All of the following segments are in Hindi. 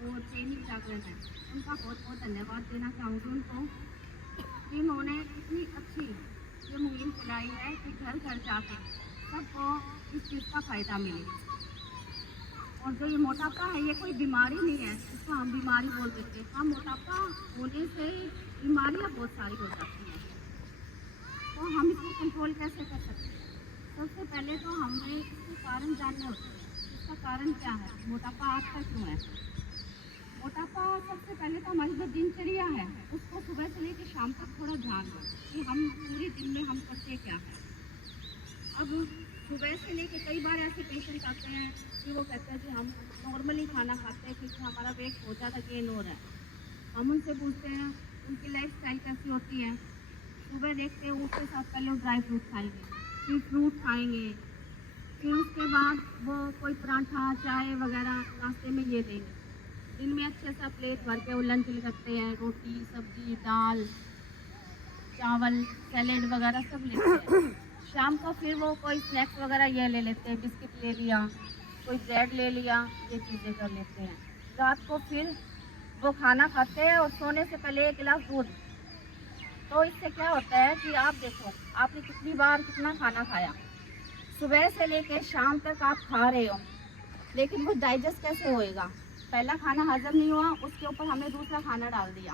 और दैनिक जागरण है, उनका बहुत बहुत धन्यवाद देना चाहूँगी उनको कि उन्होंने इतनी अच्छी ये मुहिम चलाई है कि घर घर जाके सबको इस चीज़ का फ़ायदा मिले। और जो ये मोटापा है ये कोई बीमारी नहीं है, इसको हम बीमारी बोल देते हैं। हाँ, मोटापा होने से बीमारियाँ बहुत सारी हो जाती हैं, तो हम इसको कंट्रोल कैसे कर सकते हैं? सबसे पहले तो हमें इसके कारण जानने होते हैं, इसका कारण क्या है, मोटापा आता क्यों है। मोटापा सबसे पहले तो हमारी जो दिनचर्या है उसको सुबह से लेकर शाम तक थोड़ा ध्यान दें कि हम पूरे दिन में हम करते क्या हैं। अब सुबह से लेकर कई बार ऐसे पेशेंट आते हैं कि वो कहते हैं कि हम नॉर्मली खाना खाते हैं क्योंकि हमारा वेट बहुत ज़्यादा गेन हो रहा है। हम उनसे पूछते हैं उनकी लाइफ स्टाइल कैसी होती है। सुबह देखते हैं उसके साथ पहले वो ड्राई फ्रूट खाएंगे, फिर फ्रूट खाएंगे, फिर उसके बाद वो कोई पराठा चाय वगैरह नाश्ते में ये देंगे। दिन में अच्छे सा प्लेट भर के वो लंच करते हैं, रोटी सब्जी दाल चावल सैलेड वगैरह सब लेते हैं। शाम को फिर वो कोई स्नैक्स वगैरह ये ले लेते हैं, बिस्किट ले लिया, कोई ब्रेड ले लिया, ये चीज़ें कर लेते हैं। रात को फिर वो खाना खाते हैं और सोने से पहले 1 गिलास दूध। तो इससे क्या होता है कि आप देखो आपने कितनी बार कितना खाना खाया, सुबह से लेकर शाम तक आप खा रहे हो, लेकिन वो डाइजेस्ट कैसे होएगा। पहला खाना हजम नहीं हुआ, उसके ऊपर हमने दूसरा खाना डाल दिया,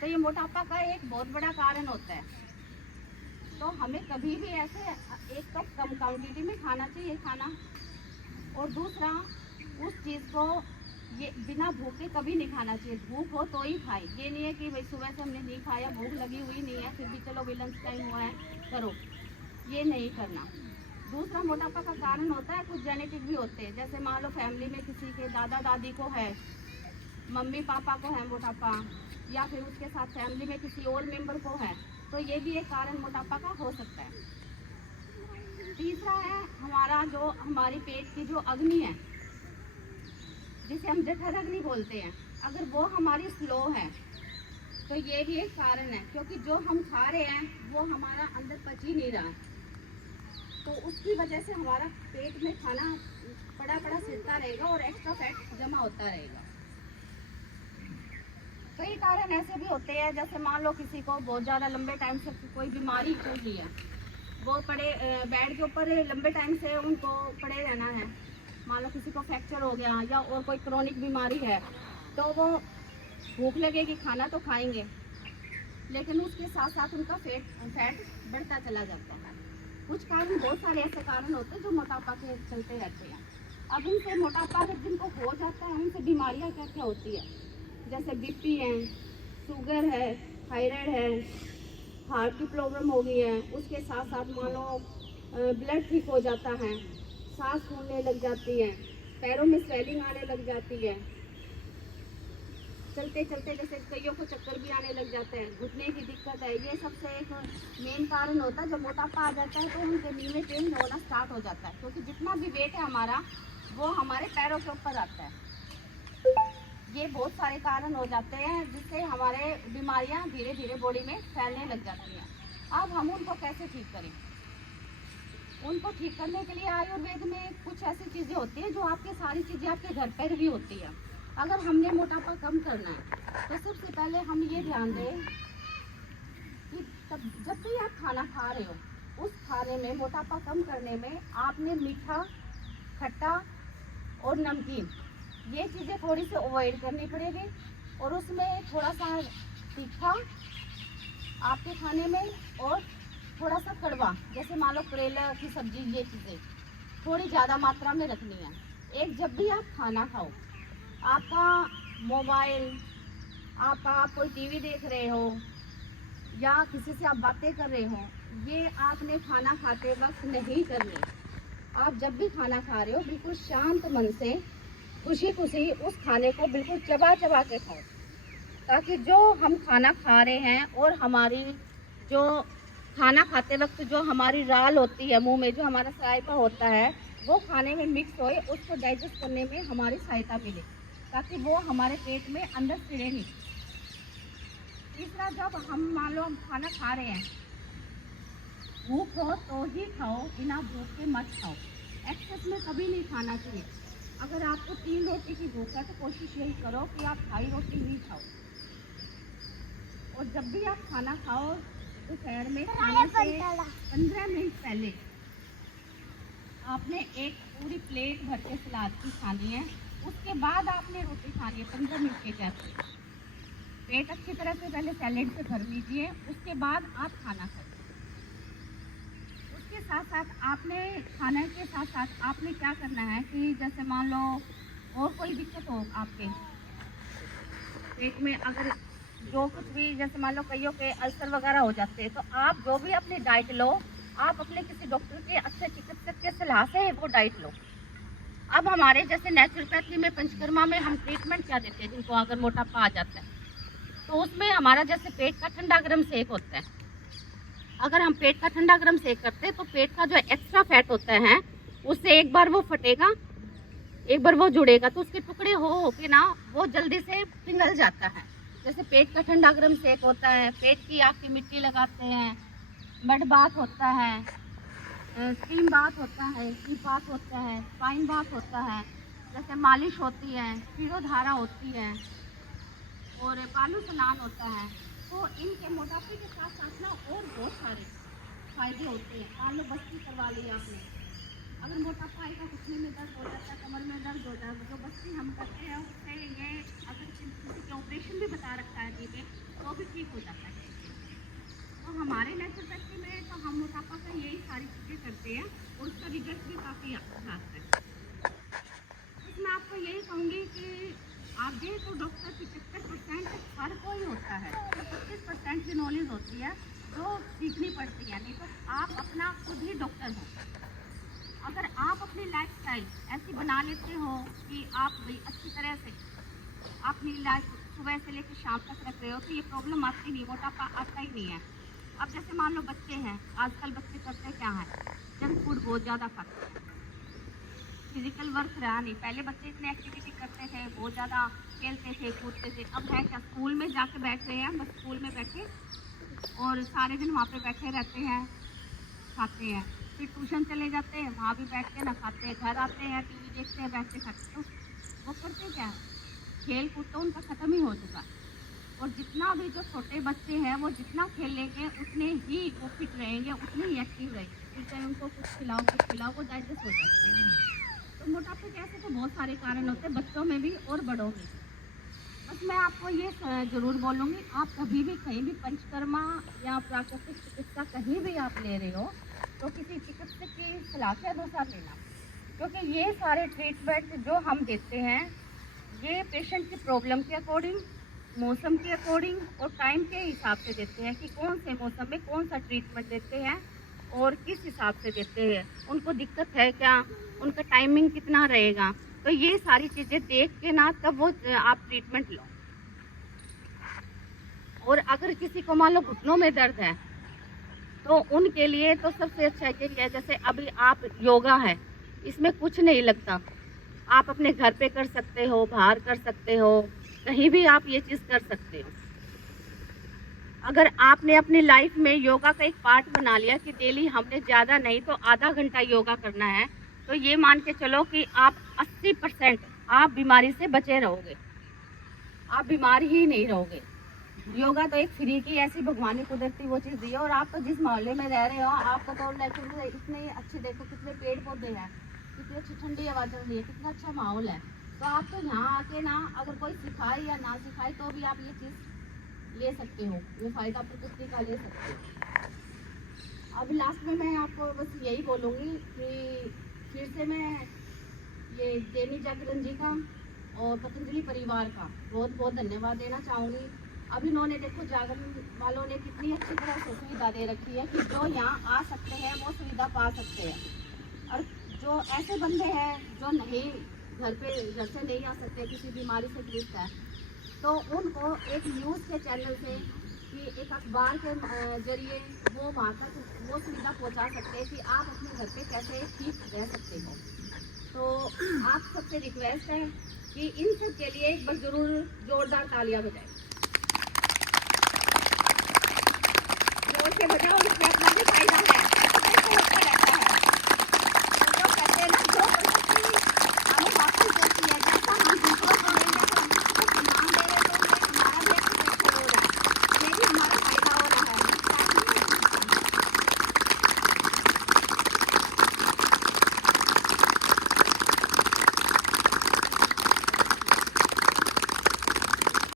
तो ये मोटापा का एक बहुत बड़ा कारण होता है। तो हमें कभी भी ऐसे एक तो कम क्वांटिटी में खाना चाहिए खाना, और दूसरा उस चीज़ को ये बिना भूखे कभी नहीं खाना चाहिए। भूख हो तो ही खाए, ये नहीं है कि भाई सुबह से हमने नहीं खाया, भूख लगी हुई नहीं है, फिर भी चलो भाई लंच टाइम हुआ है करो, ये नहीं करना। दूसरा मोटापा का कारण होता है कुछ जेनेटिक भी होते हैं, जैसे मान लो फैमिली में किसी के दादा दादी को है, मम्मी पापा को है मोटापा, या फिर उसके साथ फैमिली में किसी और मेंबर को है, तो ये भी एक कारण मोटापा का हो सकता है। तीसरा है हमारा जो हमारी पेट की जो अग्नि है, जिसे हम जठर अग्नि बोलते हैं, अगर वो हमारी स्लो है तो ये भी एक कारण है, क्योंकि जो हम खा रहे हैं वो हमारा अंदर पच ही नहीं रहा, तो उसकी वजह से हमारा पेट में खाना पड़ा पड़ा सिरता रहेगा और एक्स्ट्रा फैट जमा होता रहेगा। कई कारण ऐसे भी होते हैं, जैसे मान लो किसी को बहुत ज़्यादा लंबे टाइम से कोई बीमारी चल रही है, वो बेड के ऊपर लंबे टाइम से उनको पड़े रहना है, मान लो किसी को फ्रैक्चर हो गया या और कोई क्रोनिक बीमारी है, तो वो भूख लगेगी खाना तो खाएंगे, लेकिन उसके साथ साथ उनका फैट बढ़ता चला जाता है। कुछ कारण बहुत सारे ऐसे कारण होते हैं जो मोटापा के चलते रहते हैं। अब इनसे मोटापा जब जिनको हो जाता है उनसे बीमारियां क्या क्या होती है, जैसे बीपी है, शुगर है, थायराइड है, हार्ट की प्रॉब्लम हो गई है, उसके साथ साथ मान लो ब्लड ठीक हो जाता है, सांस फूलने लग जाती है, पैरों में स्वेलिंग आने लग जाती है, चलते चलते जैसे कईयों को चक्कर भी आने लग जाते हैं, घुटने की दिक्कत है। ये सबसे एक मेन कारण होता है। जब मोटापा आ जाता है तो उनके नी में पेन होना स्टार्ट हो जाता है, क्योंकि जितना भी वेट है हमारा वो हमारे पैरों के ऊपर आता है। ये बहुत सारे कारण हो जाते हैं जिससे हमारे बीमारियां धीरे धीरे बॉडी में फैलने लग जाती हैं। अब हम उनको कैसे ठीक करें? उनको ठीक करने के लिए आयुर्वेद में कुछ ऐसी चीज़ें होती हैं जो आपके सारी चीज़ें आपके घर पर भी होती है। अगर हमने मोटापा कम करना है तो सबसे पहले हम ये ध्यान दें कि जब भी आप खाना खा रहे हो, उस खाने में मोटापा कम करने में आपने मीठा, खट्टा और नमकीन ये चीज़ें थोड़ी सी अवॉइड करनी पड़ेगी, और उसमें थोड़ा सा तीखा आपके खाने में और थोड़ा सा कड़वा, जैसे मान लो करेला की सब्जी, ये चीज़ें थोड़ी ज़्यादा मात्रा में रखनी है। एक, जब भी आप खाना खाओ, आपका मोबाइल, आप कोई टीवी देख रहे हो या किसी से आप बातें कर रहे हो, ये आपने खाना खाते वक्त नहीं करनी। आप जब भी खाना खा रहे हो बिल्कुल शांत मन से खुशी खुशी उस खाने को बिल्कुल चबा चबा के खाओ, ताकि जो हम खाना खा रहे हैं और हमारी जो खाना खाते वक्त जो हमारी राल होती है मुंह में, जो हमारा सलाइवा होता है, वो खाने में मिक्स होए, उसको डाइजेस्ट करने में हमारी सहायता मिले, ताकि वो हमारे पेट में अंदर चिड़े नहीं। तीसरा, जब हम मान लो हम खाना खा रहे हैं, भूख हो तो ही खाओ, बिना भूख के मत खाओ। एक्सेस में कभी नहीं खाना चाहिए। अगर आपको 3 रोटी की भूख है तो कोशिश यही करो कि आप 2.5 रोटी ही खाओ। और जब भी आप खाना खाओ दोपहर में खाने से 15 मिनट पहले आपने एक पूरी प्लेट भर के सलाद की खानी है। उसके बाद आपने रोटी खानी है 15 मिनट के गैप पे। पेट अच्छी तरह से पहले सैलेड से भर लीजिए, उसके बाद आप खाना खाइए। उसके साथ साथ आपने खाने के साथ साथ आपने क्या करना है कि जैसे मान लो और कोई दिक्कत हो आपके पेट में, अगर जो कुछ भी जैसे मान लो कईयों के अल्सर वगैरह हो जाते हैं, तो आप जो भी अपनी डाइट लो, आप अपने किसी डॉक्टर के अच्छे चिकित्सक के सलाह से वो डाइट लो। अब हमारे जैसे नेचुरोपैथी में पंचकर्मा में हम ट्रीटमेंट क्या देते हैं जिनको अगर मोटापा आ जाता है, तो उसमें हमारा जैसे पेट का ठंडा गर्म सेक होता है। अगर हम पेट का ठंडा गर्म सेक करते हैं तो पेट का जो एक्स्ट्रा फैट होता है उससे एक बार वो फटेगा, एक बार वो जुड़ेगा, तो उसके टुकड़े हो के ना वो जल्दी से पिघल जाता है। जैसे पेट का ठंडा गर्म सेक होता है, पेट की आपकी मिट्टी लगाते हैं, मड बाथ होता है, स्टीम बाथ होता है, हीट बाथ होता है, स्पाइन बाथ होता है, जैसे मालिश होती है, शिरोधारा होती है और पालू स्नान होता है। तो इनके मोटापे के साथ साथ ना और बहुत सारे फायदे होते हैं। मान लो बस्ती करवा ली आपने, अगर मोटापा आएगा, घुटने में दर्द हो जाता है, कमर में दर्द हो जाता है, जो बस्ती हम करते हैं उससे ये अगर किसी के ऑपरेशन भी बता रखा है जी में तो भी ठीक हो जाता है। तो हमारे नेचुरोपैथी में तो हम मोटापा का यही सारी चीज़ें करते हैं और उसका रिजल्ट भी काफ़ी अच्छा आता है। इसमें आपको यही कहूँगी कि आप दें तो डॉक्टर 75% हर कोई होता है, तो 25% की नॉलेज होती है जो सीखनी पड़ती है, नहीं तो आप अपना खुद ही डॉक्टर हो। अगर आप अपनी लाइफस्टाइल ऐसी बना लेते हो कि आप भाई अच्छी तरह से अपनी लाइफ सुबह से लेकर शाम तक रख रहे हो, तो ये प्रॉब्लम आती नहीं, मोटापा आता ही नहीं है। अब जैसे मान लो बच्चे हैं, आजकल बच्चे करते क्या है, जंक फूड बहुत ज़्यादा खाते हैं, फिजिकल वर्क रहा नहीं। पहले बच्चे इतने एक्टिविटी करते थे, बहुत ज़्यादा खेलते थे, कूदते थे। अब है क्या, स्कूल में जाके बैठ रहे हैं, बस स्कूल में बैठे और सारे दिन वहाँ पे बैठे रहते हैं, खाते हैं, फिर ट्यूशन चले जाते हैं, वहाँ भी बैठ के ना खाते हैं, घर आते हैं टीवी देखते हैं, बैठते खाते। तो वो करते क्या, खेल कूद तो उनका ख़त्म ही हो चुका। और जितना भी जो छोटे बच्चे हैं वो जितना खेलेंगे उतने ही वो फिट रहेंगे, उतने ही एक्टिव रहेंगे। फिर चाहे उनको कुछ खिलाओ वो डाइजेस्ट हो जाते हैं। तो मोटापे के ऐसे तो बहुत सारे कारण होते हैं, बच्चों में भी और बड़ों में। बस मैं आपको ये ज़रूर बोलूँगी, आप कभी भी कहीं भी पंचकर्मा या प्राकृतिक चिकित्सा कहीं भी आप ले रहे हो तो किसी चिकित्सक की सलाह के अनुसार लेना, क्योंकि ये सारे ट्रीटमेंट जो हम देते हैं ये पेशेंट की प्रॉब्लम के अकॉर्डिंग, मौसम के अकॉर्डिंग और टाइम के हिसाब से देते हैं कि कौन से मौसम में कौन सा ट्रीटमेंट देते हैं और किस हिसाब से देते हैं, उनको दिक्कत है क्या, उनका टाइमिंग कितना रहेगा। तो ये सारी चीज़ें देख के ना तब वो आप ट्रीटमेंट लो। और अगर किसी को मान लो घुटनों में दर्द है तो उनके लिए तो सबसे अच्छा यही है, जैसे अभी आप योगा है, इसमें कुछ नहीं लगता, आप अपने घर पे कर सकते हो, बाहर कर सकते हो, कहीं भी आप ये चीज़ कर सकते हो। अगर आपने अपनी लाइफ में योगा का एक पार्ट बना लिया कि डेली हमने ज़्यादा नहीं तो आधा घंटा योगा करना है, तो ये मान के चलो कि आप 80% आप बीमारी से बचे रहोगे, आप बीमार ही नहीं रहोगे। योगा तो एक फ्री की ऐसी भगवान ने कुदरती वो चीज़ दी है। और आप तो जिस मोहल्ले में रह रहे हो, आपको तो नेचुरल इतने अच्छे, देखो कितने पेड़ पौधे हैं, कितनी अच्छी ठंडी हवा चल रही है, कितना अच्छा माहौल है। तो आप तो यहाँ आके ना अगर कोई सिखाए या ना सिखाए तो भी आप ये चीज़ ले सकते हो, ये फ़ायदा प्रकृति का ले सकते हो। अब लास्ट में मैं आपको बस यही बोलूँगी कि फिर से मैं ये देवी जागरण जी का और पतंजलि परिवार का बहुत बहुत धन्यवाद देना चाहूँगी। अब इन्होंने देखो जागरण वालों ने कितनी अच्छी तरह से सुविधा दे रखी है कि जो यहाँ आ सकते हैं वो सुविधा पा सकते हैं। और जो ऐसे बंदे हैं जो नहीं घर से नहीं आ सकते, किसी बीमारी से ग्रस्त है, तो उनको एक न्यूज़ के चैनल से कि एक अखबार के जरिए वो वहाँ तक वो सुविधा पहुँचा सकते हैं कि आप अपने घर पे कैसे ठीक रह सकते हो। तो आप सबसे रिक्वेस्ट है कि इन सब के लिए एक बार ज़रूर जोरदार तालियां बजाएं, जोर से बजाओ, इसमें अपना भी फायदा